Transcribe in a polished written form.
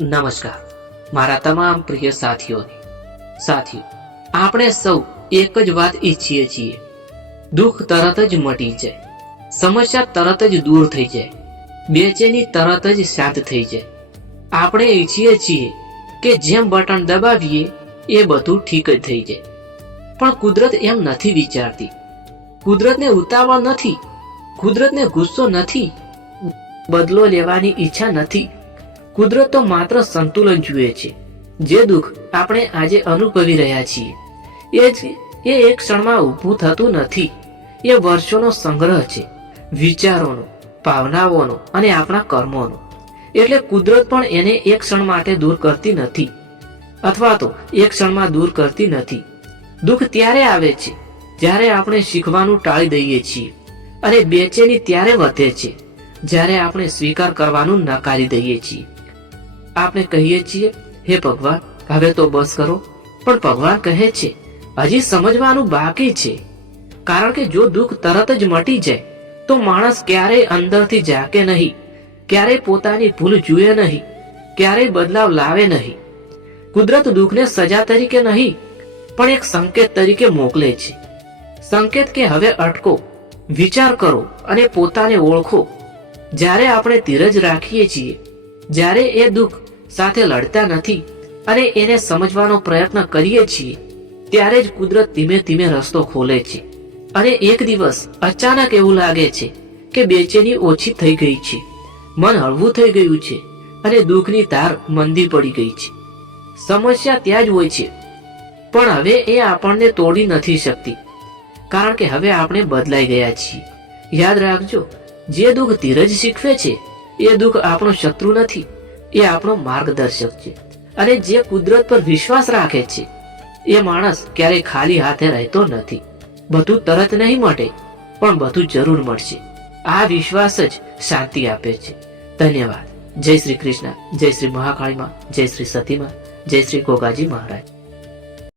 નમસ્કાર મારા તમામ પ્રિય સાથીઓ, આપણે સૌ એક જ વાત ઈચ્છીએ છીએ, દુઃખ તરત જ મટી જાય, સમસ્યા તરત જ દૂર થઈ જાય, બેચેની તરત જ શાંત થઈ જાય. આપણે ઈચ્છીએ છીએ કે જેમ બટન દબાવીએ એ બધું ઠીક જ થઈ જાય. પણ કુદરત એમ નથી વિચારતી. કુદરતને ઉતાવળ નથી, કુદરતને ગુસ્સો નથી, બદલો લેવાની ઈચ્છા નથી. કુદરત તો માત્ર સંતુલન જુએ છે. જે દુઃખ આપણે આજે અનુભવી રહ્યા છીએ એ એક ક્ષણમાં ઊભું થતું નથી. એ વર્ષોનો સંગ્રહ છે, વિચારોનો, ભાવનાઓનો અને આપણા કર્મોનો. એટલે કુદરત પણ એને એક ક્ષણ માટે દૂર કરતી નથી, અથવા તો એક ક્ષણમાં દૂર કરતી નથી. દુઃખ ત્યારે આવે છે જ્યારે આપણે શીખવાનું ટાળી દઈએ છીએ, અને બેચેની ત્યારે વધે છે જ્યારે આપણે સ્વીકાર કરવાનું નકારી દઈએ છીએ. આપણે કહીએ છીએ, હે ભગવાન, હવે તો બસ કરો. પણ ભગવાન કહે છે, હજી સમજવાનું બાકી છે. કારણ કે જો દુઃખ તરત જ મટી જાય તો માણસ ક્યારેય અંદરથી જાગે નહીં, ક્યારેય પોતાની ભૂલ જુએ નહીં, ક્યારેય બદલાવ લાવે નહીં. કુદરત દુઃખને સજા તરીકે નહીં પણ એક સંકેત તરીકે મોકલે છે. સંકેત કે હવે અટકો, વિચાર કરો અને પોતાને ઓળખો. જ્યારે આપણે ધીરજ રાખીએ છીએ, જ્યારે એ દુઃખ સાથે લડતા નથી અને એને સમજવાનો પ્રયત્ન કરીએ છીએ, ત્યારે જ કુદરત ધીમે ધીમે રસ્તો ખોલે છે. અને એક દિવસ અચાનક એવું લાગે છે કે બેચેની ઓછી થઈ ગઈ છે, મન હળવું થઈ ગયું છે અને દુઃખની ધાર મંદી પડી ગઈ છે. સમસ્યા ત્યાં જ હોય છે, પણ હવે એ આપણને તોડી નથી શકતી, કારણ કે હવે આપણે બદલાઈ ગયા છીએ. યાદ રાખજો, જે દુઃખ ધીરજ શીખવે છે એ દુઃખ આપણો શત્રુ નથી, એ આપણો માર્ગદર્શક છે. અને જે કુદરત પર વિશ્વાસ રાખે છે એ માણસ ક્યારેય ખાલી હાથે રહેતો નથી. બધું તરત નહીં મળે, પણ બધું જરૂર મળશે. આ વિશ્વાસ જ શાંતિ આપે છે. ધન્યવાદ. જય શ્રી કૃષ્ણ, જય શ્રી મહાકાળીમાં, જય શ્રી સતીમાં, જય શ્રી ગોગાજી મહારાજ.